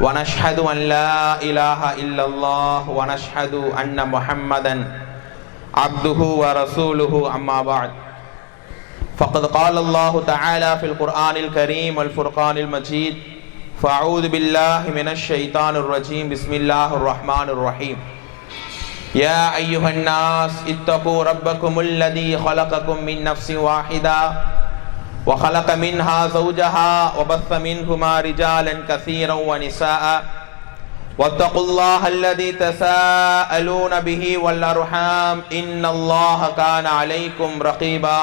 ونشهد أن لا إله إلا الله ونشهد أن محمدا عبده ورسوله، أما بعد. فقد قال الله تعالى في القرآن الكريم والفرقان المجيد فأعوذ بالله من الشيطان الرجيم، بسم الله الرحمن الرحيم. يا أيها الناس، اتقوا ربكم الذي خلقكم من نفس واحدة وخلق منها زوجها وبث منهما رجالا كثيرا ونساء. واتقوا الله الذي تساءلون به والأرحام. إن الله كان عليكم رقيبا.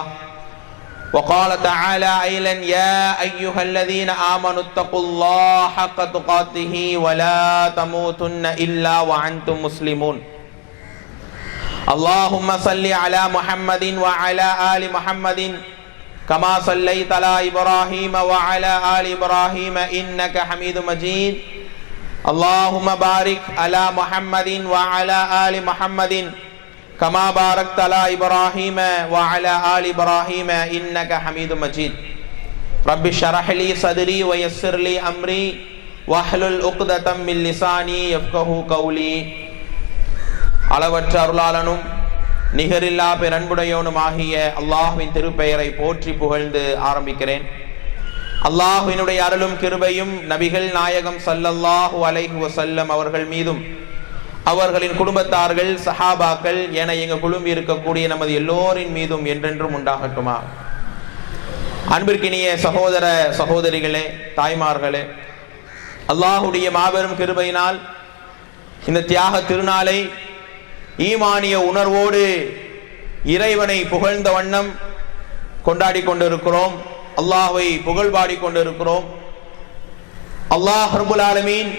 وقال تعالى أيضا يا أيها الذين آمنوا اتقوا الله حق تقاته ولا تموتن إلا وأنتم مسلمون. اللهم صل على محمد وعلى آل محمد كما صليت على إبراهيم وعلى آل إبراهيم إنك حميد مجيد اللهم بارك على محمد وعلى آل محمد كما باركت على إبراهيم وعلى آل إبراهيم إنك حميد مجيد رب اشرح لي صدري ويسر لي أمري واحلل عقدة من لساني يفقه قولي அளவற்ற அருளாளனும் நிகரில்லா பெரன்புடையவனும் ஆகிய அல்லாஹுவின் திருப்பெயரை போற்றி புகழ்ந்து ஆரம்பிக்கிறேன். அல்லாஹுவினுடைய அருளும் கிருபையும் நபிகள் நாயகம் சல்லல்லாஹு அலைஹு வசல்லம் அவர்கள் மீதும் அவர்களின் குடும்பத்தார்கள் சஹாபாக்கள் என எங்க குழும்பி இருக்கக்கூடிய நமது எல்லோரின் மீதும் என்றென்றும் உண்டாகட்டுமா? அன்பிற்கினிய சகோதர சகோதரிகளே தாய்மார்களே அல்லாஹுடைய மாபெரும் கிருபையினால் இந்த தியாக திருநாளை ஈமானிய உணர்வோடு இறைவனை புகழ்ந்த வண்ணம் கொண்டாடி கொண்டிருக்கிறோம். அல்லாஹை புகழ் பாடி கொண்டிருக்கிறோம். அல்லாஹ் ஹர்புல் ஆலமீன்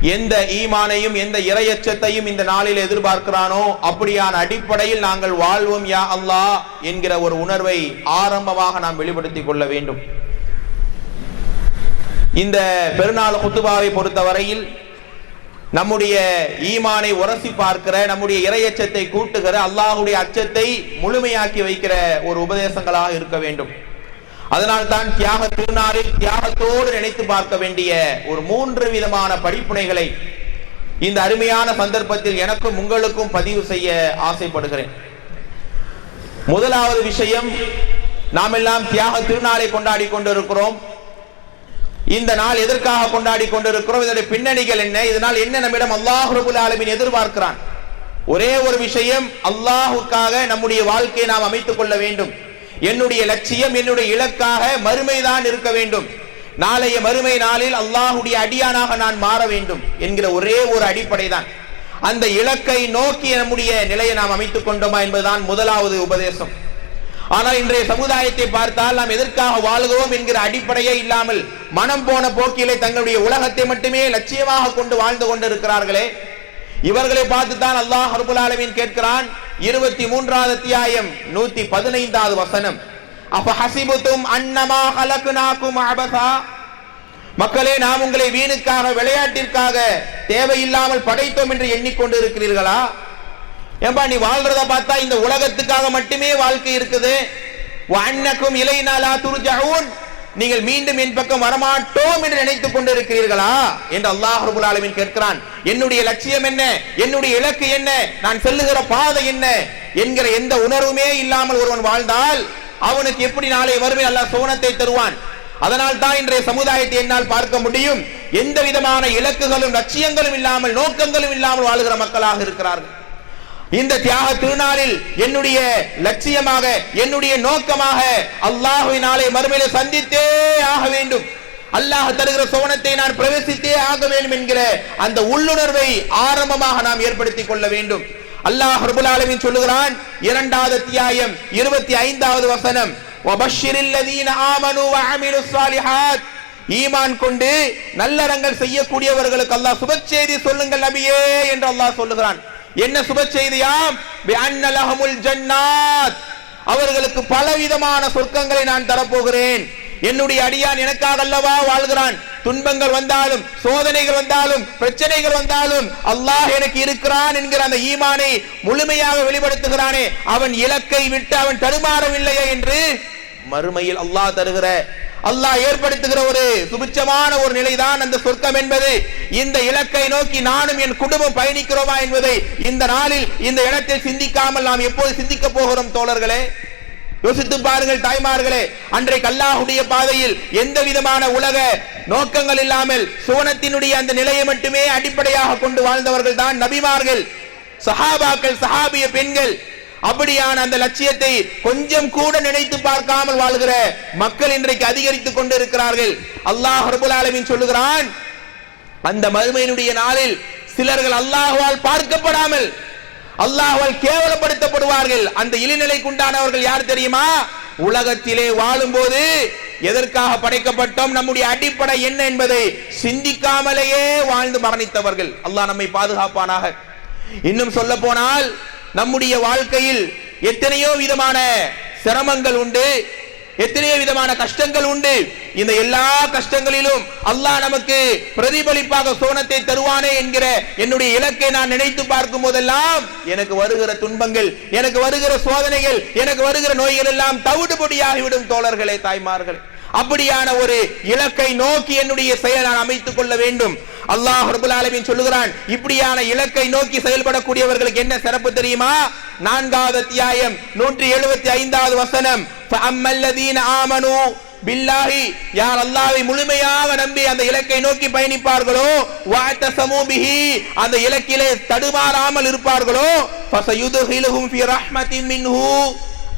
எந்த ஈமானையும் எந்த இரையச்சத்தையும் இந்த நாளில் எதிர்பார்க்கிறானோ அப்படியான அடிப்படையில் நாங்கள் வாழ்வோம் யா அல்லாஹ் என்கிற ஒரு உணர்வை ஆரம்பமாக நாம் வெளிப்படுத்திக் கொள்ள வேண்டும். இந்த பெருநாள் குத்துபாவை பொறுத்தவரையில் நம்முடைய ஈமானை உரசி பார்க்கிற நம்முடைய இரையச்சத்தை கூட்டுகிற அல்லாஹுடைய அச்சத்தை முழுமையாக்கி வைக்கிற ஒரு உபதேசங்களாக இருக்க வேண்டும். அதனால் தான் தியாக திருநாளில் தியாகத்தோடு நினைத்து பார்க்க வேண்டிய ஒரு மூன்று விதமான படிப்புனைகளை இந்த அருமையான சந்தர்ப்பத்தில் எனக்கும் உங்களுக்கும் பதிவு செய்ய ஆசைப்படுகிறேன். முதலாவது விஷயம் நாம் எல்லாம் தியாக திருநாளை கொண்டாடி கொண்டிருக்கிறோம். இந்த நாள் எதற்காக கொண்டாடி கொண்டிருக்கிறோம்? இதனுடைய பின்னணிகள் என்ன? இதனால் என்ன நம்மிடம் அல்லாஹ் ரபுல் ஆலமின் எதிர்பார்க்கிறான். ஒரே ஒரு விஷயம் அல்லாஹுக்காக நம்முடைய வாழ்க்கையை நாம் அமைத்துக் கொள்ள வேண்டும். என்னுடைய லட்சியம் என்னுடைய இலக்காக மறுமைதான் இருக்க வேண்டும். நாளைய மறுமை நாளில் அல்லாஹுடைய அடியானாக நான் மாற வேண்டும் என்கிற ஒரே ஒரு அடிப்படை தான் அந்த இலக்கை நோக்கி நம்முடைய நிலையை நாம் அமைத்துக் கொண்டோமா என்பதுதான் முதலாவது உபதேசம். ஆனால் இன்றைய சமுதாயத்தை பார்த்தால் நாம் எதற்காக வாழ்கிறோம் என்கிற அடிப்படையே இல்லாமல் மனம் போன போக்கிலே தங்களுடைய உலகத்தை மட்டுமே லட்சியமாக கொண்டு வாழ்ந்து கொண்டிருக்கிறார்களே. இவர்களை பார்த்து தான் அல்லாஹ் ஹர்புல் ஆலமின் கேட்கிறான் இருபத்தி மூன்றாவது அத்தியாயம் நூத்தி பதினைந்தாவது வசனம். அப்ப ஹசிபுத்தும் அன்னமா ஹலக்குனாக்கும் அபசா மக்களே நாம் உங்களை வீணுக்காக விளையாட்டிற்காக தேவையில்லாமல் படைத்தோம் என்று எண்ணிக்கொண்டு இருக்கிறீர்களா ஏன்பா நீ வாழ்றத பார்த்தா இந்த உலகத்துக்காக மட்டுமே வாழ்க்கை இருக்குது. அன்னக்கும் இலைநாளா துருஜாவும் நீங்கள் மீண்டும் என் பக்கம் வரமாட்டோம் என்று நினைத்துக் கொண்டிருக்கிறீர்களா? என்று அல்லாஹ் ரபுல் ஆலமின் கேட்கிறான். என்னுடைய லட்சியம் என்ன? என்னுடைய இலக்கு என்ன? நான் செல்லுகிற பாதை என்ன? என்கிற எந்த உணர்வுமே இல்லாமல் ஒருவன் வாழ்ந்தால் அவனுக்கு எப்படி நாளை வறுமை அல்லாஹ் சோனத்தை தருவான்? அதனால் தான் இன்றைய சமுதாயத்தை என்னால் பார்க்க முடியும். எந்த விதமான இலக்குகளும் லட்சியங்களும் இல்லாமல் நோக்கங்களும் இல்லாமல் வாழுகிற மக்களாக இருக்கிறார்கள். இந்த தியாக திருநாளில் என்னுடைய லட்சியமாக என்னுடைய நோக்கமாக அல்லாஹுவை நாளை மறுமையில சந்தித்தே ஆக வேண்டும். அல்லாஹ் தருகிற சோனத்தை நான் பிரவேசித்தே ஆக வேண்டும் என்கிற அந்த உள்ளுணர்வை ஆரம்பமாக நாம் ஏற்படுத்திக் கொள்ள வேண்டும். அல்லாஹ் ரபுல் ஆலமின் சொல்லுகிறான் இரண்டாவது தியாயம் இருபத்தி ஐந்தாவது வசனம் ஈமான் கொண்டு நல்லறங்கள் செய்யக்கூடியவர்களுக்கு அல்லாஹ் சுபச்செய்தி சொல்லுங்கள் நபியே என்று அல்லாஹ் சொல்லுகிறான். என்ன சுப செய்தியாம்? அன்னலகமுல் ஜன்னாத். அவர்களுக்கு பலவிதமான சொர்க்கங்களை நான் தரப்போகிறேன். என்னுடைய அடியான் எனக்காக அல்லவா வாழ்கிறான்? துன்பங்கள் வந்தாலும் சோதனைகள் வந்தாலும் பிரச்சனைகள் வந்தாலும் அல்லாஹ் எனக்கு இருக்கிறான் என்கிற அந்த ஈமானை முழுமையாக வெளிப்படுத்துகிறானே. அவன் இலக்கை விட்டு அவன் தடுமாறவில்லையே என்று மறுமையில் அல்லாஹ் தருகிற அல்லாஹ் ஏற்படுத்துகிற ஒரு சுபிச்சமான ஒரு நிலைதான் அந்த சொர்க்கம் என்பது. இந்த இலக்கை நோக்கி நானும் என் குடும்பம் பயணிக்கிறோமா என்பதை இந்த நாளில் இந்த இடத்தில் சிந்திக்காமல் நாம் எப்போது சிந்திக்க போகிறோம் தோழர்களே? யோசித்து பாருங்கள் தாய்மார்களே அன்றைக்கு அல்லாஹுடைய பாதையில் எந்த விதமான உலக நோக்கங்கள் இல்லாமல் சுவனத்தினுடைய அந்த நிலையை மட்டுமே அடிப்படையாக கொண்டு வாழ்ந்தவர்கள் தான் நபிமார்கள். சஹாபாக்கள் சஹாபிய பெண்கள். அப்படியான அந்த லட்சியத்தை கொஞ்சம் கூட நினைத்து பார்க்காமல் வாழ்கிற மக்கள் இன்றைக்கு அதிகரித்துக் கொண்டு இருக்கிறார்கள் அல்லாஹ் ரபுல் சொல்லுகிறான் அந்த மறுமையினுடைய நாளில் சிலர்கள் அல்லாஹுவால் பார்க்கப்படாமல் அல்லாஹுவால் கேவலப்படுத்தப்படுவார்கள். அந்த இழிநிலைக்கு உண்டானவர்கள் யார் தெரியுமா? உலகத்திலே வாழும் போது எதற்காக படைக்கப்பட்டோம்? நம்முடைய அடிப்படை என்ன என்பதை சிந்திக்காமலேயே வாழ்ந்து மரணித்தவர்கள். அல்லாஹ் நம்மை பாதுகாப்பானாக. இன்னும் சொல்ல போனால் நம்முடைய வாழ்க்கையில் எத்தனையோ விதமான சிரமங்கள் உண்டு எத்தனையோ விதமான கஷ்டங்கள் உண்டு. இந்த எல்லா கஷ்டங்களிலும் அல்லாஹ் நமக்கு பிரதிபலிப்பாக சோனத்தை தருவானே என்கிற என்னுடைய இலக்கை நான் நினைத்து பார்க்கும் போதெல்லாம் எனக்கு வருகிற துன்பங்கள் எனக்கு வருகிற சோதனைகள் எனக்கு வருகிற நோய்கள் எல்லாம் தவிடுபடியாகிவிடும் தோழர்களே தாய்மார்களே. அப்படியான ஒரு இலக்கை நோக்கி என்னுடைய செயல் நான் அமைத்துக் கொள்ள வேண்டும். அல்லாஹ் ரபுல் ஆலமின் சொல்லுகிறான் இப்படியான இலக்கை நோக்கி செயல்படக்கூடியவர்களுக்கு என்ன சிறப்பு தெரியுமா? நான்காவது அத்தியாயம் நூற்றி எழுபத்தி ஐந்தாவது வசனம். அம்மல்லதீன் ஆமனு பில்லாஹி. யார் அல்லாஹ்வை முழுமையாக நம்பி அந்த இலக்கை நோக்கி பயணிப்பார்களோ? வஅத்தஸமு சமூபிஹி அந்த இலக்கிலே தடுமாறாமல் இருப்பார்களோ?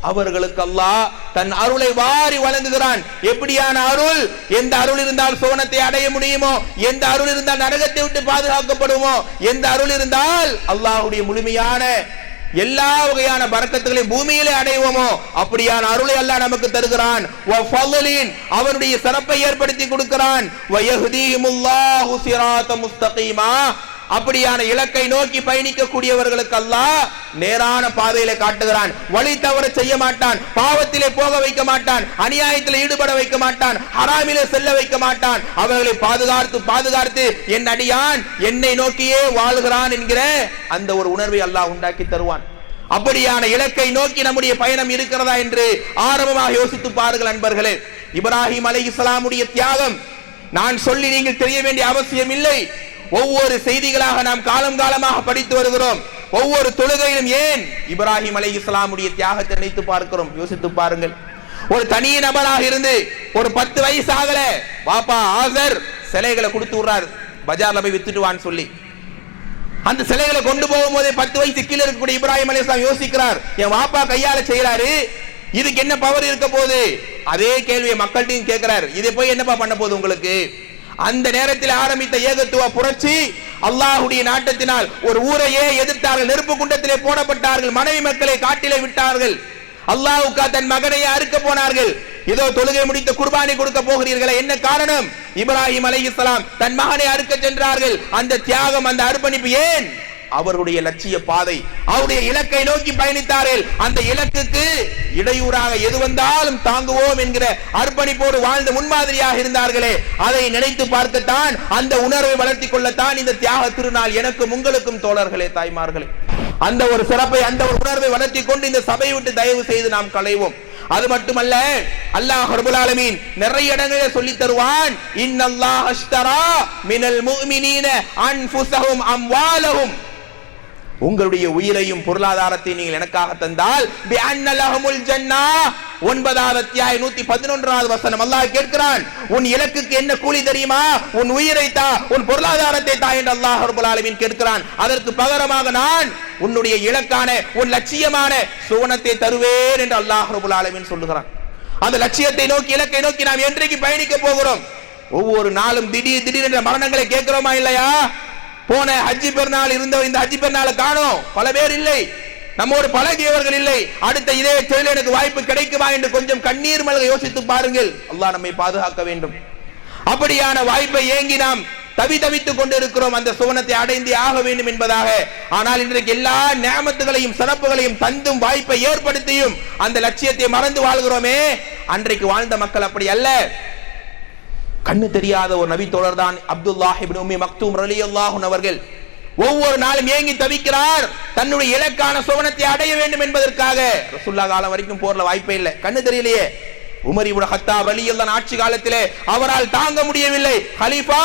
அவர்களுக்கு அல்லாஹ் தன் அருளை வாரி வழங்குகிறான். எப்படியான அருள்? எந்த அருள் இருந்தால் சோனத்தை அடைய முடியுமோ? எந்த அருள் இருந்தால் நரகத்தை விட்டு பாதுகாக்கப்படுமோ? எந்த அருள் இருந்தால் அல்லாஹுடைய முழுமையான எல்லா வகையான பரக்கத்துகளையும் பூமியிலே அடைவோமோ? அப்படியான அருளை அல்லாஹ் நமக்கு தருகிறான். அவனுடைய சிறப்பை ஏற்படுத்தி கொடுக்கிறான். அப்படியான இலக்கை நோக்கி பயணிக்கக்கூடியவர்களுக்கு அல்லாஹ் நேரான பாதையில காட்டுகிறான். வழி தவற செய்ய மாட்டான். பாவத்திலே போக வைக்க மாட்டான். அநியாயத்தில் ஈடுபட வைக்க மாட்டான். ஹராமிலே செல்ல வைக்க மாட்டான். அவர்களை பாதுகாத்து பாதுகாத்து என் அடியான் என்னை நோக்கியே வாழ்கிறான் என்கிற அந்த ஒரு உணர்வை அல்லாஹ் உண்டாக்கி தருவான். அப்படியான இலக்கை நோக்கி நம்முடைய பயணம் இருக்கிறதா என்று ஆரம்பமாக யோசித்து பாருங்கள் அன்பர்களே. இப்ராஹிம் அலை இஸ்லாமுடைய தியாகம். நான் சொல்லி நீங்கள் தெரிய வேண்டிய அவசியம் இல்லை ஒவ்வொரு செய்திகளாக நாம் காலம் காலமாக படித்து வருகிறோம். ஒவ்வொரு தொழுகையிலும் ஏன் இப்ராஹிம் அலை இஸ்லாமுடைய தியாகத்தை நினைத்து பார்க்கிறோம்? யோசித்து பாருங்கள். ஒரு தனி நபராக இருந்து ஒரு பத்து வயசு ஆகல பாப்பா ஆசர் சிலைகளை கொடுத்து விடுறாரு. பஜார்ல போய் வித்துட்டுவான்னு சொல்லி. அந்த சிலைகளை கொண்டு போகும்போதே பத்து வயசு கீழே இருக்கக்கூடிய இப்ராஹிம் அலைஹிஸ்ஸலாம் யோசிக்கிறார். என் வாப்பா கையால செய்யறாரு இதுக்கு என்ன பவர் இருக்க போகுது? அதே கேள்வியை மக்கள்கிட்டையும் கேட்கிறார். இதை போய் என்னப்பா பண்ண போகுது உங்களுக்கு? அந்த நேரத்தில் ஆரம்பித்த ஏகத்துவ புரட்சி அல்லாஹுடைய நாட்டத்தினால் ஒரு ஊரையே எதிர்த்தார்கள். நெருப்பு குண்டத்திலே போடப்பட்டார்கள். மனைவி மக்களை காட்டிலே விட்டார்கள். அல்லாஹ்வுக்கா தன் மகனை அறுக்க போனார்கள். இதோ தொழுகை முடித்து குர்பானி கொடுக்க போகிறீர்களே என்ன காரணம்? இப்ராஹிம் அலைஹிஸ்ஸலாம் தன் மகனை அறுக்க சென்றார்கள். அந்த தியாகம் அந்த அர்ப்பணிப்பு ஏன்? அவருடைய லட்சிய பாதை அவருடைய இலக்கை நோக்கி பயணித்தார்கள் அந்த இலக்குக்கு இடையூறாக எது வந்தாலும் தாங்குவோம் என்கிற அர்ப்பணிப்போடு வாழ்ந்த முன்மாதிரியாக இருந்தார்களே அதை நினைத்து பார்க்கத்தான் அந்த உணர்வை வளர்த்திக் கொள்ளத்தான் இந்த தியாக திருநாள் எனக்கும் உங்களுக்கும் தோழர்களே தாய்மார்களே. அந்த ஒரு சிறப்பை அந்த ஒரு உணர்வை வளர்த்தி கொண்டு இந்த சபையை விட்டு தயவு செய்து நாம் களைவோம். அது மட்டுமல்ல அல்லாஹ் ரபுல் ஆலமீன் நிறைய இடங்களில் சொல்லி தருவான் இன்னல்லாஹ் அஷ்தரா மினல் முஃமினீன அன்ஃபுஸஹும் அம்வாலஹும். உங்களுடைய உயிரையும் பொருளாதாரத்தை நீங்கள் எனக்காக தந்தால் ஜன்னா ஒன்பதாவது அத்தியாயம் நூத்தி பதினொன்றாவது வசனம். அல்லாஹ் கேட்கிறான் உன் இலக்குக்கு என்ன கூலி தெரியுமா? உன் உயிரை தா உன் பொருளாதாரத்தை தா என்று அல்லாஹ் ரபுல் ஆலமீன் கேட்கிறான். அதற்கு பகரமாக நான் உன்னுடைய இலக்கான உன் லட்சியமான சுவனத்தை தருவேன் என்று அல்லாஹ் ரபுல் ஆலமீன் சொல்லுகிறான். அந்த லட்சியத்தை நோக்கி இலக்கை நோக்கி நாம் என்றைக்கு பயணிக்க போகிறோம்? ஒவ்வொரு நாளும் திடீர் திடீர் என்ற மரணங்களை கேட்கிறோமா இல்லையா? போன ஹஜ்ஜி பெருநாள் இருந்த இந்த ஹஜ்ஜி பெருநாளை காணும். பல பேர் இல்லை. நம்மோடு பழகியவர்கள் இல்லை. அடுத்த இதே தொழில் எனக்கு வாய்ப்பு கிடைக்குமா என்று கொஞ்சம் கண்ணீர் மலக யோசித்து பாருங்கள். அல்லாஹ் நம்மை பாதுகாக்க வேண்டும். அப்படியான வாய்ப்பை ஏங்கி நாம் தவி தவித்துக் கொண்டிருக்கிறோம். அந்த சுவனத்தை அடைந்தே ஆக வேண்டும் என்பதாக. ஆனால் இன்றைக்கு எல்லா நியமத்துகளையும் சிறப்புகளையும் தந்தும் வாய்ப்பை ஏற்படுத்தியும் அந்த லட்சியத்தை மறந்து வாழ்கிறோமே. அன்றைக்கு வாழ்ந்த மக்கள் அப்படி அல்ல. கண்ணு தெரியாத ஒரு நபி தோழர் தான் அப்துல்லாஹ் இப்னு உம்மி மக்தூம் ரலியல்லாஹு அவர்கள். ஒவ்வொரு நாளும் ஏங்கி தவிக்கிறார். தன்னுடைய இலக்கான சுவனத்தை அடைய வேண்டும் என்பதற்காக. ரசுல்லா காலம் வரைக்கும் போர்ல வாய்ப்பே இல்லை. கண்ணு தெரியலையே. உமர் இப்னு ஹத்தா ரலியல்லாஹு ஆட்சி காலத்திலே அவரால் தாங்க முடியவில்லை. ஹலீஃபா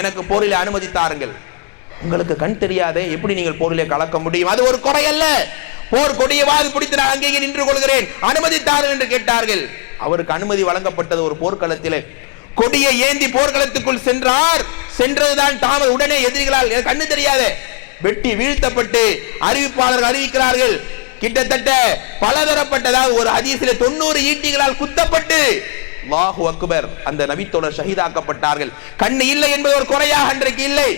எனக்கு போரில் அனுமதித்தாருங்கள். உங்களுக்கு கண் தெரியாதே எப்படி நீங்கள் போரிலே கலக்க முடியும்? அது ஒரு குறை அல்ல. போர் கொடியவாது பிடித்து நான் அங்கேயே நின்று கொள்கிறேன். அனுமதித்தார்கள் என்று கேட்டார்கள். அவருக்கு அனுமதி வழங்கப்பட்டது ஒரு போர்க்களத்திலே. கொடியை ஏந்தி போர்க்களத்துக்குள் சென்றார். சென்றதுதான் தாம உடனே எதிரிகளால் கண்ணு தெரியாத வெட்டி வீழ்த்தப்பட்டு அறிவிப்பாளர்கள் அறிவிக்கிறார்கள். கிட்டத்தட்ட பலதரப்பட்டதாக ஒரு அதிசயில தொண்ணூறு ஈட்டிகளால் குத்தப்பட்டு. வாஹு அக்பர் அந்த நபித்தோழர் ஷஹீதாக்கப்பட்டார்கள். கண்ணு இல்லை என்பது ஒரு குறையாக அன்றைக்கு இல்லை.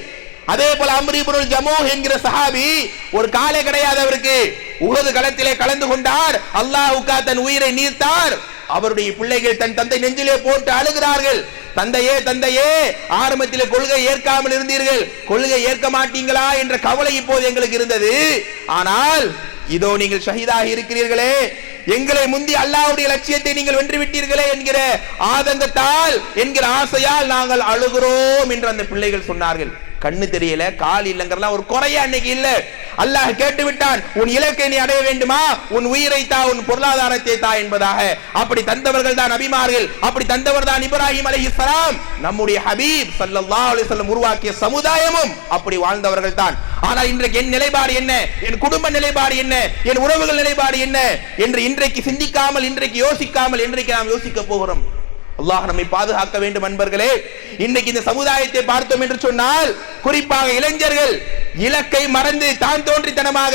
அதே போல அம்ரிபுருல் ஜமோ என்கிற சஹாபி ஒரு காலை கிடையாது அவருக்கு. உகது களத்திலே கலந்து கொண்டார். அல்லாஹுக்கா தன் உயிரை நீர்த்தார். அவருடைய பிள்ளைகள் தன் தந்தை நெஞ்சிலே போட்டு அழுகிறார்கள். தந்தையே தந்தையே ஆரம்பத்திலே கொள்கை ஏற்காமல் இருந்தீர்கள். கொள்கை ஏற்க மாட்டீங்களா? என்ற கவலை இப்போது எங்களுக்கு இருந்தது. ஆனால் இதோ நீங்கள் ஷஹீதாக இருக்கிறீர்களே. எங்களை முந்தி அல்லாவுடைய லட்சியத்தை நீங்கள் வென்று விட்டீர்களே என்கிற ஆதங்கத்தால் என்கிற ஆசையால் நாங்கள் அழுகிறோம் என்று அந்த பிள்ளைகள் சொன்னார்கள். கண்ணு தெரியல கால் இல்லைங்கிறதுலாம் ஒரு குறையா அன்னைக்கு இல்லை. அல்லாஹ் கேட்டுவிட்டான் உன் இலக்கை நீ அடைய வேண்டுமா? உன் உயிரை தா உன் பொருளாதாரத்தை தா என்பதாக. அப்படி தந்தவர்கள் தான் நபிமார்கள் அப்படி தந்தவர் தான் இப்ராஹிம் அலைஹிஸ்ஸலாம் நம்முடைய ஹபீப் சல்லா அலைஹி வஸல்லம் உருவாக்கிய சமுதாயமும் அப்படி வாழ்ந்தவர்கள் தான். ஆனால் இன்றைக்கு என் நிலைப்பாடு என்ன? என் குடும்ப நிலைப்பாடு என்ன? என் உறவுகள் நிலைப்பாடு என்ன? என்று இன்றைக்கு சிந்திக்காமல் இன்றைக்கு யோசிக்காமல் இன்றைக்கு நாம் யோசிக்க போகிறோம். அல்லாஹ் நம்மை பாதுகாக்க வேண்டும் அன்பர்களே. இன்னைக்கு இந்த சமுதாயத்தை பார்த்தோம் என்று சொன்னால் குறிப்பாக இளைஞர்கள் இலக்கை மறந்து தான் தோன்றித்தனமாக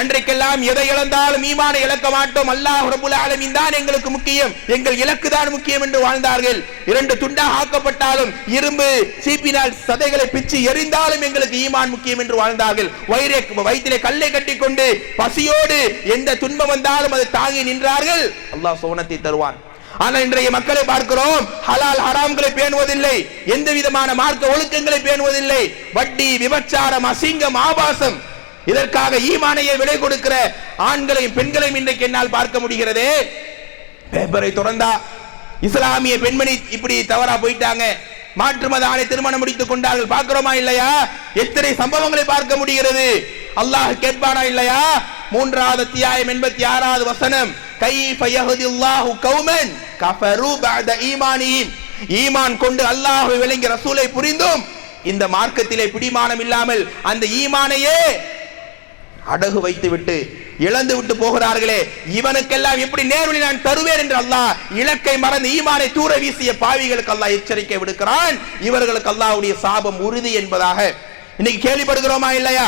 அன்றைக்கெல்லாம் எதை இழந்தாலும் ஈமானை இழக்க மாட்டோம். அல்லாஹ் ரபுல் தான் எங்களுக்கு முக்கியம். எங்கள் இலக்கு தான் முக்கியம் என்று வாழ்ந்தார்கள். இரண்டு துண்டாக ஆக்கப்பட்டாலும் இரும்பு சீப்பினால் சதைகளை பிச்சு எரிந்தாலும் எங்களுக்கு ஈமான் முக்கியம் என்று வாழ்ந்தார்கள். வயிறை வயிற்றிலே கல்லை கட்டி கொண்டு பசியோடு எந்த துன்பம் வந்தாலும் அதை தாங்கி நின்றார்கள். அல்லாஹ் சோனத்தை தருவான். ஆனால் இன்றைய மக்களை பார்க்கிறோம் ஹலால் ஹராம்களை பேணுவதில்லை எந்த விதமான மார்க்க ஒழுக்கங்களை பேணுவதில்லை வட்டி விபச்சாரம் அசிங்கம் ஆபாசம். இதற்காக ஈமானையை விலை கொடுக்கிற ஆண்களையும் பெண்களையும் இன்றைக்கு என்னால் பார்க்க முடிகிறதே. பேப்பரை திறந்தா இஸ்லாமிய பெண்மணி இப்படி தவறா போயிட்டாங்க. மாற்று மத ஆணை திருமணம் முடித்துக் கொண்டார்கள் பார்க்கிறோமா இல்லையா? எத்தனை சம்பவங்களை பார்க்க முடிகிறது? அல்லாஹ் கேட்பானா இல்லையா? மூன்றாவது அத்தியாயம் எண்பத்தி ஆறாவது வசனம். கைஃப யஹ்தில்லாஹு கௌமன் கஃபரு பஅத ஈமானிஹிம் ஈமான் கொண்டு அல்லாஹ்வை விளங்கி ரசூலை புரிந்தும் இந்த மார்க்கத்திலே பிடிமானம் இல்லாமல் அந்த ஈமானையே அடகு வைத்து விட்டு இழந்து விட்டு போகிறார்களே இவனுக்கெல்லாம் எப்படி நேர்வழி நான் தருவேன் என்று அல்லாஹ் இலக்கை மறந்து ஈமானை தூர வீசிய பாவிகளுக்கு அல்லாஹ் எச்சரிக்கை விடுக்கிறான். இவர்களுக்கு அல்லாஹ்வுடைய சாபம் உறுதி என்பதாக. இன்னைக்கு கேள்விப்படுகிறோமா இல்லையா?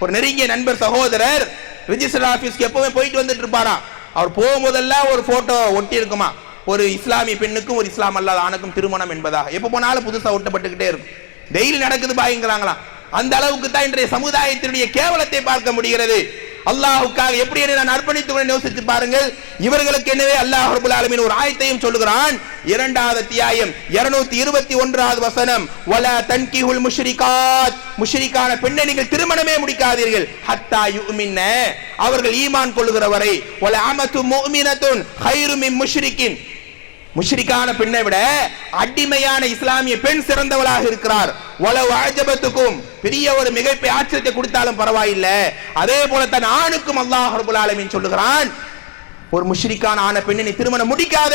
ஒரு நெருங்கிய நண்பர் சகோதரர் ரிஜிஸ்டர் ஆபீஸ்க்கு எப்பவுமே போயிட்டு வந்துட்டு இருப்பாராம். அவர் போகும்போதெல்லாம் ஒரு போட்டோ ஒட்டி இருக்குமா ஒரு இஸ்லாமிய பெண்ணுக்கும் ஒரு இஸ்லாம் அல்லாத ஆணுக்கும் திருமணம் என்பதாக. எப்போ போனாலும் புதுசாக ஒட்டப்பட்டுக்கிட்டே இருக்கும். டெய்லி நடக்குது பாய்ங்கிறாங்களாம் அந்த அளவுக்கு தான் இன்றைய சமுதாயத்தினுடைய கேவலத்தை பார்க்க முடிகிறது. அல்லாஹுக்காக எப்படி என்று நான் அர்ப்பணித்து யோசித்து பாருங்கள். இவர்களுக்கு என்னவே அல்லாஹ் ரபுல் ஆலமின் ஒரு ஆயத்தையும் சொல்லுகிறான். இரண்டாவது அத்தியாயம் 221 இருபத்தி ஒன்றாவது வசனம் வல தன்கிஹுல் முஷ்ரிகாத். முஷ்ரிக்கான பெண்ணை நீங்கள் திருமணமே முடிக்காதீர்கள். ஹத்தா யுமின்ன. அவர்கள் ஈமான் கொள்ளுகிற வரை வல அமத்து முஃமினத்துன் ஹைரு மின் முஷ்ரிக்கின் முஷ்ரிக்கான பெண்ணை விட அடிமையான இஸ்லாமிய பெண் சிறந்தவளாக இருக்கிறார். உலவு ஆஜபத்துக்கும் பெரிய ஒரு மிகைப்பை ஆச்சரியத்தை கொடுத்தாலும் பரவாயில்லை. அதே போல தன் ஆணுக்கும் அல்லாஹ் ரபுல் ஆலமீன் சொல்லுகிறான் ஒரு முஷ்ரிக்கான ஆன பெண்ணை நீ திருமணம் முடிக்காத.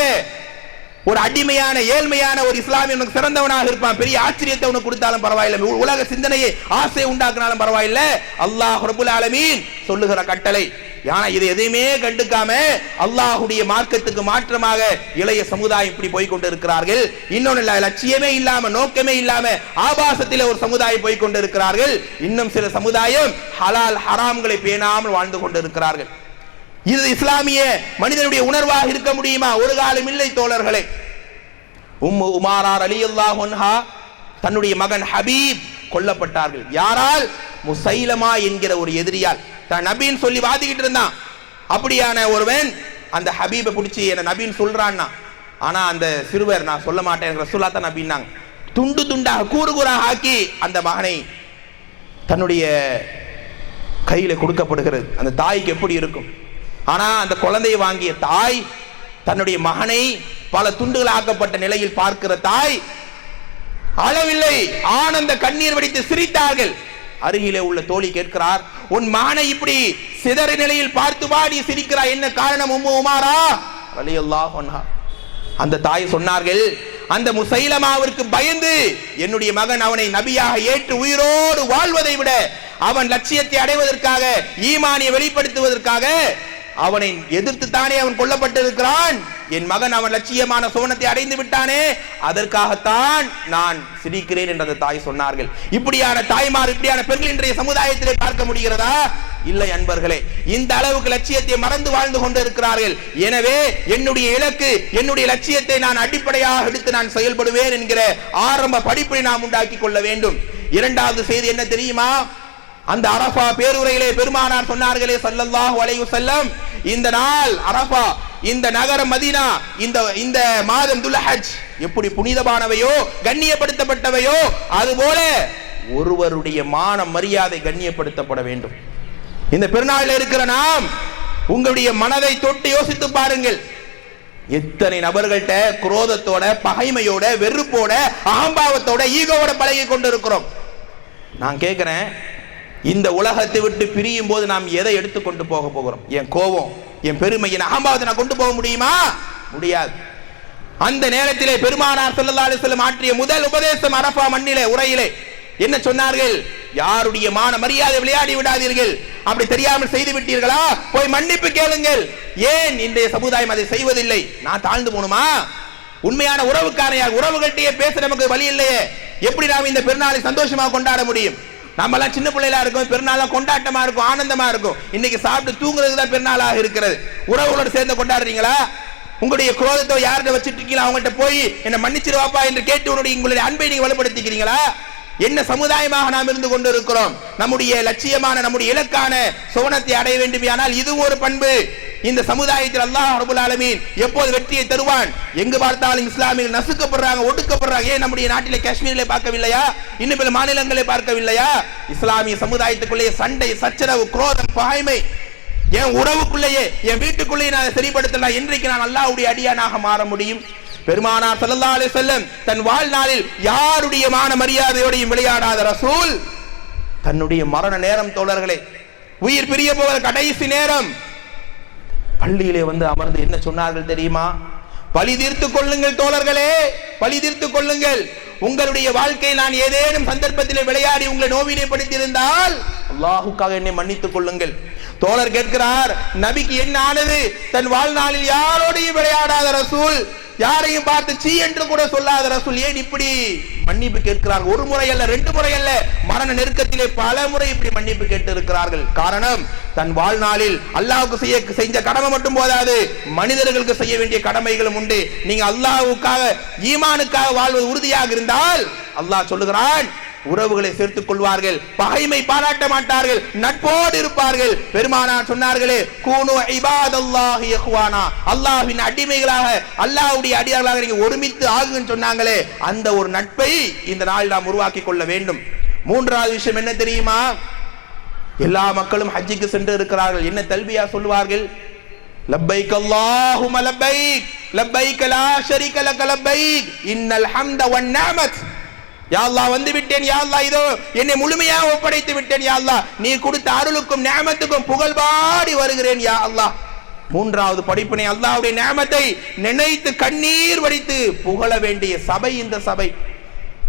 ஒரு அடிமையான ஏழ்மையான ஒரு இஸ்லாமிய உனக்கு சிறந்தவனாக இருப்பான். பெரிய ஆச்சரியத்தை உனக்கு கொடுத்தாலும் பரவாயில்லை. உலக சிந்தனையை ஆசை உண்டாக்குனாலும் பரவாயில்லை. அல்லாஹ் ரபுல் ஆலமீன் சொல்லுகிற கட்டளை. ஆனா இது எதையுமே கண்டுக்காம அல்லாஹுடைய மார்க்கத்துக்கு மாற்றமாக இளைய சமுதாயம் இப்படி போய் கொண்டிருக்கிறார்கள் இன்னொன்னு இல்ல, லட்சியமே இல்லாம நோக்கமே இல்லாம ஆபாசத்தில் ஒரு சமுதாயம் போய் கொண்டிருக்கிறார்கள் இன்னும் சில சமுதாயம் ஹலால் ஹராம்களை பேணாமல் வாழ்ந்து கொண்டு இருக்கிறார்கள் இது இஸ்லாமிய மனிதனுடைய உணர்வாக இருக்க முடியுமா? ஒரு காலம் இல்லை தோழர்களே. உம் உமாரார் அலி அல்லாஹா தன்னுடைய மகன் ஹபீப் கொல்லப்பட்டார்கள். யாரால்? முசைலமா என்கிற ஒரு எதிரியால். தான் நபின்னு சொல்லி வாதிக்கிட்டு இருந்தான். அப்படியான ஒருவன் அந்த ஹபீபை பிடிச்சி என்ன நபின்னு சொல்றான்னா ஆனா அந்த சிறுவர் நான் சொல்ல மாட்டேன் எனக்கு ரசூலா தான் நபின்னாங்க. துண்டு துண்டாக கூறு கூறாக ஆக்கி அந்த மகனை தன்னுடைய கையில கொடுக்கப்படுகிறது. அந்த தாய்க்கு எப்படி இருக்கும்? ஆனா அந்த குழந்தையை வாங்கிய தாய் தன்னுடைய மகனை பல துண்டுகளாக்கப்பட்ட நிலையில் பார்க்கிற தாய் அளவில்லை. ஆனந்த கண்ணீர் வடித்து சிரித்தார்கள். அருகிலே உள்ள தோழி கேட்கிறார் உன் மானை இப்படி சிதற நிலையில் பார்த்து வா நீ சிரிக்கிறாய். என்ன காரணம் உம்மு உமாரா? அலியல்லா அந்த தாய் சொன்னார்கள் அந்த முசைலமாவிற்கு பயந்து என்னுடைய மகன் அவனை நபியாக ஏற்று உயிரோடு வாழ்வதை விட அவன் லட்சியத்தை அடைவதற்காக ஈமானியை வெளிப்படுத்துவதற்காக அவனை எதிர்த்து தானே அவன் கொல்லப்பட்டிருக்கிறான். என் மகன் அவன் லட்சியமான சோனத்தை அடைந்து விட்டானே. அதற்காகத்தான் நான் சிரிக்கிறேன் என்று அந்த தாய் சொன்னார்கள். இப்படியான தாய்மார் இப்படியான பெண்கள் இன்றைய சமுதாயத்திலே பார்க்க முடிகிறதா? இல்லை அன்பர்களே இந்த அளவுக்கு லட்சியத்தை மறந்து வாழ்ந்து கொண்டிருக்கிறார்கள். எனவே என்னுடைய இலக்கு என்னுடைய லட்சியத்தை நான் அடிப்படையாக எடுத்து நான் செயல்படுவேன் என்கிற ஆரம்ப படிப்பை நாம் உண்டாக்கி கொள்ள வேண்டும். இரண்டாவது செய்தி என்ன தெரியுமா? அந்த அரபா பேருரையிலே பெருமானார் சொன்னார்களே சல்லல்லாஹு அலைஹி வஸல்லம் இந்த நாள் அரபா இந்த நகரம் மதீனா இந்த இந்த மாதம் துல்ஹஜ் எப்படி புனிதமானவையோ கண்ணியப்படுத்தப்பட்டவையோ அதுபோல ஒருவருடைய மான மரியாதை கண்ணியப்படுத்தப்பட வேண்டும். இந்த பெருநாளில் இருக்கிற நாம் உங்களுடைய மனதை தொட்டு யோசித்து பாருங்கள். எத்தனை நபர்கள்ட்ட குரோதத்தோட பகைமையோட வெறுப்போட அகம்பாவத்தோட ஈகோவோட பழகி கொண்டு இருக்கிறோம் நான் கேட்கிறேன் இந்த உலகத்தை விட்டு பிரியும் போது நாம் எதை எடுத்துக்கொண்டு போக போகிறோம்? என் கோபம் என் பெருமை என் அகம்பாவத்தை நான் கொண்டு போக முடியுமா? முடியாது. அந்த நேரத்திலே பெருமானார் ஸல்லல்லாஹு அலைஹி ஆற்றிய முதல் உபதேசம் அரப்பா மண்ணிலே உரையிலே. என்ன சொன்னார்கள்? யாருடைய மான மரியாதை விளையாடி விடாதீர்கள். அப்படி தெரியாமல் செய்து விட்டீர்களா? போய் மன்னிப்பு கேளுங்கள். ஏன் இன்றைய சமுதாயம் அதை செய்வதில்லை? நான் தாழ்ந்து போகணுமா உண்மையான உறவுக்கான யார்? உறவுகள்கிட்டயே பேச நமக்கு வழி இல்லையே. எப்படி நாம் இந்த பெருநாளை சந்தோஷமாக கொண்டாட முடியும்? நம்ம எல்லாம் சின்ன பிள்ளைகளா இருக்கும் பெருநாளா கொண்டாட்டமா இருக்கும் ஆனந்தமா இருக்கும். இன்னைக்கு சாப்பிட்டு தூங்குறதுக்கு தான் பெருநாளாக இருக்கிறது. உறவுகளோட சேர்ந்து கொண்டாடுறீங்களா? உங்களுடைய குரோதத்தை யார்கிட்ட வச்சுட்டு இருக்கீங்களா அவங்கள்ட்ட போய் என்ன மன்னிச்சிருவாப்பா என்று கேட்டு உன்னுடைய உங்களுடைய அன்பை நீங்க வலுப்படுத்திக்கிறீங்களா? என்ன சமுதாயமாக நாம் இருந்து கொண்டிருக்கிறோம்? நம்முடைய லட்சியமான நம்முடைய இலக்கான சோனத்தை அடைய வேண்டுமையானால் இது ஒரு பண்பு. இந்த சமுதாயத்தில் அல்லாஹ் ரபுல் ஆலமீன் எப்போது வெற்றியை தருவான்? எங்கு பார்த்தாலும் இஸ்லாமியர்கள் நசுக்கப்படுறாங்க ஒடுக்கப்படுறாங்க. ஏன் நம்முடைய நாட்டிலே காஷ்மீரிலே பார்க்கவில்லையா? இன்னும் பல மாநிலங்களை பார்க்கவில்லையா? இஸ்லாமிய சமுதாயத்துக்குள்ளேயே சண்டை சச்சரவு குரோதம் பகைமை என் உறவுக்குள்ளேயே என் வீட்டுக்குள்ளேயே நான் சரிப்படுத்தலாம். இன்றைக்கு நான் அல்லாவுடைய அடியானாக மாற முடியும். பெருமானார் சல்லா அலி செல்லம் தன் வாழ்நாளில் யாருடைய மான மரியாதையோடையும் விளையாடாத ரசூல்? தன்னுடைய மரண நேரம் தோழர்களே உயிர் பிரிய போகிற கடைசி நேரம். பள்ளியிலே வந்து அமர்ந்து என்ன சொன்னார்கள் தெரியுமா? பழி தீர்த்து கொள்ளுங்கள் தோழர்களே பழி தீர்த்து கொள்ளுங்கள். உங்களுடைய வாழ்க்கையில் நான் ஏதேனும் சந்தர்ப்பத்தில் விளையாடி உங்களை நோவினை படுத்தியிருந்தால் அல்லாஹுக்காக என்னை மன்னித்துக் கொள்ளுங்கள். தோழர் கேட்கிறார் நபிக்கு என்ன ஆனது? தன் வாழ்நாளில் யாரோடையும் விளையாடாத ரசூல்? யாரையும் பார்த்து சீ என்று கூட சொல்லாத ரசூல் ஏன் இப்படி மன்னிப்பு கேட்கிறார் ஒரு முறை அல்ல ரெண்டு முறை அல்ல. மரண நெருக்கத்திலே பல முறை இப்படி மன்னிப்பு கேட்டு இருக்கிறார்கள் காரணம் தன் வாழ்நாளில் அல்லாவுக்கு செய்ய செஞ்ச கடமை மட்டும் போதாது. மனிதர்களுக்கு செய்ய வேண்டிய கடமைகளும் உண்டு. நீங்க அல்லாஹ்வுக்காக ஈமானுக்காக வாழ்வது உறுதியாக இருந்தால் அல்லாஹ் சொல்லுகிறான் உறவுகளை சேர்த்துக் கொள்வார்கள். பகைமை பாராட்ட மாட்டார்கள். நட்போடு இருப்பார்கள். பெருமானார் சொன்னார்களே கூனு இபாதல்லாஹி இஹ்வானா. அல்லாஹ்வின் அடிமைகளாக அல்லாஹ்வுடைய அடியார்களாக நீங்க ஒருமித்து ஆகுங்கன்னு சொன்னாங்களே அந்த ஒரு நட்பை இந்த நாள் நாம் உருவாக்கி கொள்ள வேண்டும். மூன்றாவது விஷயம் என்ன தெரியுமா? எல்லா மக்களும் ஹஜ்ஜிக்கு சென்று இருக்கிறார்கள். என்ன தல்வியா சொல்லுவார்கள்? லப்பைக் அல்லாஹும லப்பைக் லப்பைக் லா ஷரீக லக லப்பைக் இன்னல் ஹம்த வன் நிஅமத் யா வந்து விட்டேன் யா இதோ என்னை முழுமையாக ஒப்படைத்து விட்டேன் யாழ்லா நீ கொடுத்த அருளுக்கும் நியமத்துக்கும் புகழ் பாடி வருகிறேன் யா அல்லாஹ். மூன்றாவது படிப்பினை அல்லாவுடைய நியமத்தை நினைத்து கண்ணீர் வடித்து புகழ வேண்டிய சபை இந்த சபை.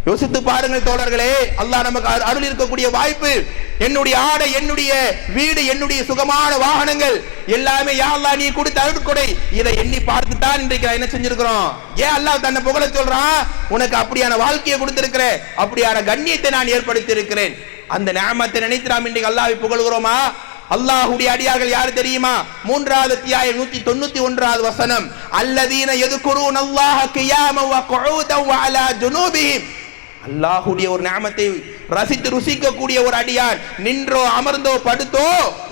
யோசித்து பாருங்கள் தோழர்களே அல்லாஹ் நமக்கு அரு- அருள் இருக்கக்கூடிய வாய்ப்பு. என்னுடைய ஆடை என்னுடைய வீடு என்னுடைய சுகமான வாகனங்கள் எல்லாமே யா அல்லாஹ் நீ கொடுத்த அருட்கொடை. இதை எண்ணி பார்த்து தான் இன்றைக்கு என்ன செஞ்சிருக்கிறோம்? ஏன் அல்லாஹ் தன்னை புகழ சொல்றான்? உனக்கு அப்படியான வாழ்க்கையை கொடுத்திருக்கிறேன் அப்படியான கண்ணியத்தை நான் ஏற்படுத்தி இருக்கிறேன் அந்த நியமத்தை நினைத்து நாம் இன்றைக்கு அல்லாவை புகழ்கிறோமா? அல்லாஹ்வுடைய அடியார்கள் யார் தெரியுமா? மூன்றாவது தியாய நூத்தி தொண்ணூத்தி ஒன்றாவது வசனம். அல்லதீன எதுக்குறூன் அல்லாஹ் கியாம வ குஊதன் வ அலா ஜுனூபிஹிம். அல்லாஹுடைய ஒரு நாமத்தை ரசித்து ருசிக்கக்கூடிய ஒரு அடியான் நின்றோ அமர்ந்தோ படுத்தோ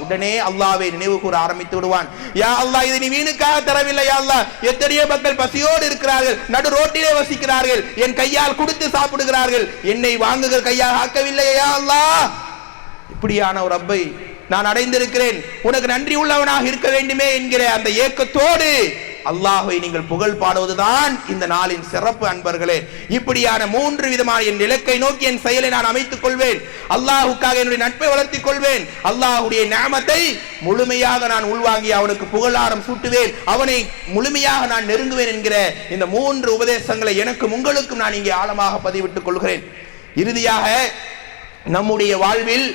உடனே அல்லாவை நினைவு கூற ஆரம்பித்து விடுவான். யா அல்லா இதை நீ வீணுக்காக தரவில்லை யா அல்லாஹ். எத்தனையோ மக்கள் பசியோடு இருக்கிறார்கள் நடு ரோட்டிலே வசிக்கிறார்கள் என் கையால் கொடுத்து சாப்பிடுகிறார்கள் என்னை வாங்குகிற கையால் ஆக்கவில்லை யா அல்லாஹ். இப்படியான ஒரு ரப்பை நான் அடைந்திருக்கிறேன். உனக்கு நன்றி உள்ளவனாக இருக்க வேண்டுமே என்கிற அந்த ஏக்கத்தோடு அல்லாஹை நீங்கள் புகழ் பாடுவதுதான் இந்த நாளின் சிறப்பு அன்பர்களே. இப்படியான மூன்று விதமான என் இலக்கை நோக்கி என் செயலை நான் அமைத்துக் கொள்வேன். அல்லாஹுக்காக என்னுடைய நட்பை வளர்த்திக் கொள்வேன். அல்லாஹுடைய நாமத்தை முழுமையாக நான் உள்வாங்கி அவனுக்கு புகழாரம் சூட்டுவேன். அவனை முழுமையாக நான் நெருங்குவேன் என்கிற இந்த மூன்று உபதேசங்களை எனக்கும் உங்களுக்கும் நான் இங்கே ஆழமாக பதிவிட்டுக் கொள்கிறேன். இறுதியாக நம்முடைய வாழ்வில்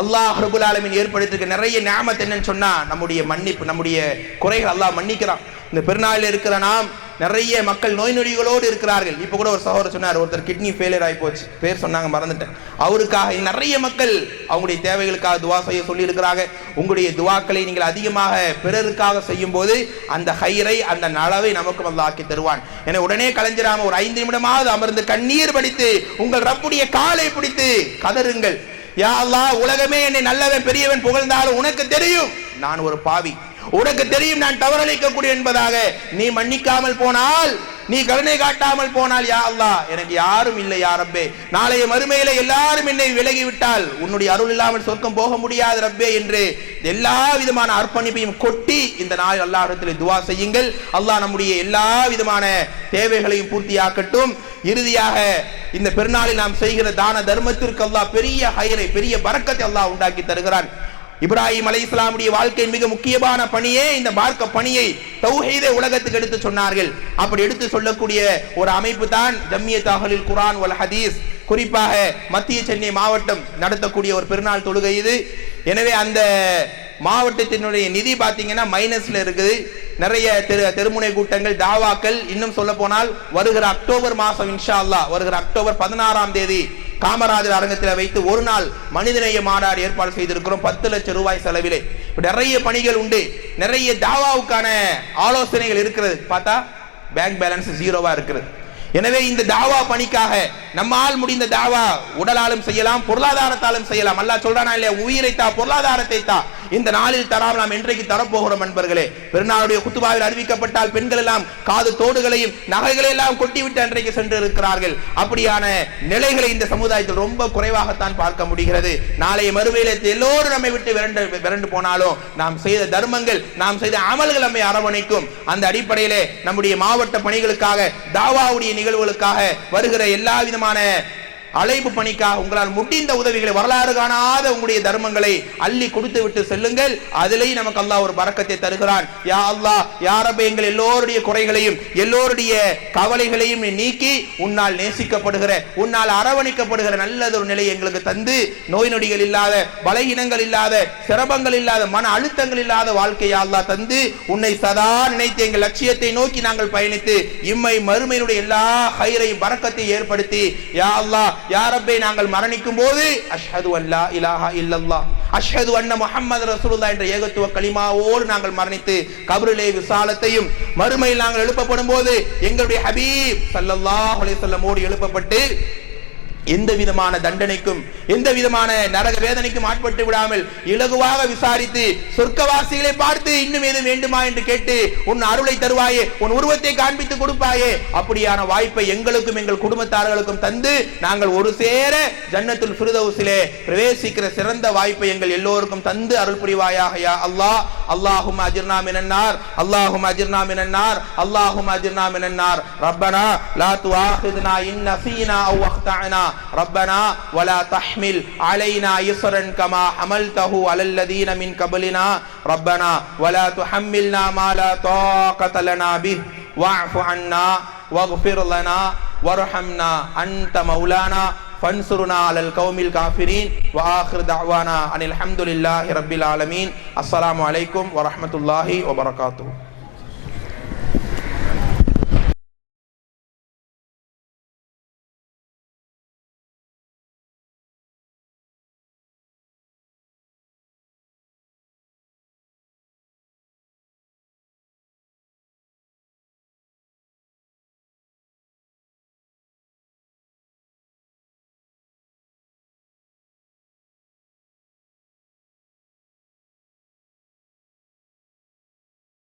அல்லாஹ் ரபுல் ஆலமின் ஏற்படுத்திருக்க நிறைய ஞாபகத்தை என்னன்னு சொன்னா நம்முடைய மன்னிப்பு நம்முடைய குறைகள் அல்லாஹ் மன்னிக்கிறான். இந்த பெருநாளில் இருக்கிற நாம் நிறைய மக்கள் நோய் நொடிகளோடு இருக்கிறார்கள். இப்போ கூட ஒரு சகோதரர் சொன்னார் ஒருத்தர் கிட்னி ஃபெயிலியர் ஆகி போச்சு. பேர் சொன்னாங்க மறந்துட்டேன். அவருக்காக நிறைய மக்கள் அவங்களுடைய தேவைகளுக்காக துவா செய்ய சொல்லி இருக்கிறாங்க உங்களுடைய துவாக்களை நீங்கள் அதிகமாக பிறருக்காக செய்யும் போது அந்த ஹைரை அந்த நலவை நமக்கு வந்து ஆக்கி தருவான். என உடனே கலைஞராம ஒரு ஐந்து நிமிடமாவது அமர்ந்து கண்ணீர் படித்து உங்கள் ரப்புடைய காலை பிடித்து கதறுங்கள். யா அல்லாஹ் உலகமே என்னை நல்லவன் பெரியவன் புகழ்ந்தாலும் உனக்கு தெரியும். நான் ஒரு பாவி. உனக்கு தெரியும் நான் தவறளிக்கக்கூடிய என்பதாக. நீ மன்னிக்காமல் போனால் நீ கருணை காட்டாமல் போனால் யா அல்லாஹ் எனக்கு யாரும் இல்லை யா ரப்பே. நாளைய மறுமையில எல்லாரும் என்னை விலகிவிட்டால் உன்னுடைய அருள் இல்லாமல் சொர்க்கம் போக முடியாது ரப்பே என்று எல்லா விதமான அர்ப்பணிப்பையும் கொட்டி இந்த நாள் அல்லாஹிடத்தில் துவா செய்யுங்கள். அல்லாஹ் நம்முடைய எல்லா விதமான தேவைகளையும் பூர்த்தியாக்கட்டும். இறுதியாக இந்த பெருநாளில் நாம் செய்கிற தான தர்மத்திற்கு அல்லாஹ் பெரிய ஹயரை பெரிய பறக்கத்தை அல்லாஹ் உண்டாக்கி தருகிறான். இப்ராஹிம் அலை இஸ்லாமுடைய வாழ்க்கையின் மிக முக்கியமான பணியே இந்த மார்க்க பணியை தௌஹீதை உலகத்துக்கு எடுத்து சொன்னார்கள். அப்படி எடுத்து சொல்லக்கூடிய ஒரு அமைப்பு தான் ஜம்மிய தாகலில் குரான் வல் ஹதீஸ். குறிப்பாக மத்திய சென்னை மாவட்டம் நடத்தக்கூடிய ஒரு பெருநாள் தொழுகை இது. எனவே அந்த மாவட்டத்தினுடைய நிதி பார்த்தீங்கன்னா மைனஸ்ல இருக்குது. நிறைய தெரு தெருமுனை கூட்டங்கள் தாவாக்கள் இன்னும் சொல்ல போனால் வருகிற அக்டோபர் மாதம் இன்ஷா அல்லா வருகிற அக்டோபர் பதினாறாம் தேதி காமராஜர் அரங்கத்தில் வைத்து ஒரு நாள் மனிதநேய மாநாடு ஏற்பாடு செய்திருக்கிறோம். பத்து லட்சம் ரூபாய் செலவிலே. நிறைய பணிகள் உண்டு. நிறைய தாவாவுக்கான ஆலோசனைகள் இருக்கிறது. பார்த்தா பேங்க் பேலன்ஸ் ஜீரோவா இருக்கிறது. எனவே இந்த தாவா பணிக்காக நம்மால் முடிந்த தாவா உடலாலும் செய்யலாம் பொருளாதாரத்தாலும் செய்யலாம். அல்லா சொல்றானா இல்லையா? உயிரை தா பொருளாதாரத்தை தா. இந்த நாளில் தராமல் நாம் இன்றைக்கு தரப்போகிறோம் நண்பர்களே. பெருநாளுடைய குத்துபாவில் அறிவிக்கப்பட்டால் பெண்கள் எல்லாம் காது தோடுகளையும் நகைகளை எல்லாம் கொட்டிவிட்டு அன்றைக்கு சென்று இருக்கிறார்கள் அப்படியான நிலைகளை இந்த சமுதாயத்தில் ரொம்ப குறைவாகத்தான் பார்க்க முடிகிறது. நாளைய மறுவையில் எல்லோரும் நம்மை விட்டு விரண்டு விரண்டு போனாலும் நாம் செய்த தர்மங்கள் நாம் செய்த அமல்கள் நம்மை அரவணைக்கும். அந்த அடிப்படையிலே நம்முடைய மாவட்ட பணிகளுக்காக தாவாவுடைய நிகழ்வுகளுக்காக வருகிற எல்லா விதமான அழைப்பு பணிக்காக உங்களால் முடிந்த உதவிகளை வரலாறு காணாத உங்களுடைய தர்மங்களை அள்ளி கொடுத்து விட்டு செல்லுங்கள். அதிலேயும் நமக்கு அல்லாஹ் ஒரு பறக்கத்தை தருகிறான். யா அல்லாஹ் யாரப்ப எங்கள் எல்லோருடைய குறைகளையும் எல்லோருடைய கவலைகளையும் நீக்கி உன்னால் நேசிக்கப்படுகிற உன்னால் அரவணைக்கப்படுகிற நல்லது ஒரு நிலை எங்களுக்கு தந்து நோய் நொடிகள் இல்லாத பலகீனங்கள் இல்லாத சிரமங்கள் இல்லாத மன அழுத்தங்கள் இல்லாத வாழ்க்கையா அல்லாஹ் தந்து உன்னை சதா நினைத்து எங்கள் லட்சியத்தை நோக்கி நாங்கள் பயணித்து இம்மை மறுமையினுடைய எல்லா ஹைரையும் பறக்கத்தை ஏற்படுத்தி யா அல்லாஹ் யாரப்பை நாங்கள் மரணிக்கும் போது அஷ்ஹது அல்லா இலாஹா இல்லல்லாஹ். அஷ்ஹது அண்ண முஹம்மது ரசூலுல்லா என்ற ஏகத்துவ களிமாவோடு நாங்கள் மரணித்து கபருலே விசாலத்தையும் மறுமையில் நாங்கள் எழுப்பப்படும் போது எங்களுடைய ஹபீப் சல்லல்லாஹ் அலைஹி வஸல்லம் ஓடி எழுப்பப்பட்டு எந்த விதமான தண்டனைக்கும் எந்த விதமான நரக வேதனைக்கும் ஆட்பட்டு விடாமல் இலகுவாக விசாரித்து சொர்க்கவாசிகளை பார்த்து இன்னும் எது வேண்டுமா என்று கேட்டு உன் அருளை தருவாயே உன் உருவத்தை காண்பித்து கொடுப்பாயே அப்படியான வாய்ப்பை எங்களுக்கும் எங்கள் குடும்பத்தார்களுக்கும் தந்து நாங்கள் ஒரு சேர ஜன்னத்துல் ஃபிர்தௌஸிலே பிரவேசிக்கிற சிறந்த வாய்ப்பை எங்கள் எல்லோருக்கும் தந்து அருள் புரிவாயாக யா அல்லாஹ். அல்லாஹும் அஜிர்னா மினன்னார். அல்லாஹும் அஜிர்னா மினன்னார். அல்லாஹும் அஜிர்னா மினன்னார். ரப்பனா லா துஆஹிதுனா இன் நஸீனா அவ் அக்தஅனா ربنا ولا تحمل علينا يسرا كما حملته على الذين من قبلنا. ربنا ولا تحملنا ما لا طاقة لنا به. واعف عنا واغفر لنا وارحمنا أنت مولانا. فانصرنا على القوم الكافرين. وآخر دعوانا أن الحمد لله رب العالمين. السلام عليكم ورحمة الله وبركاته.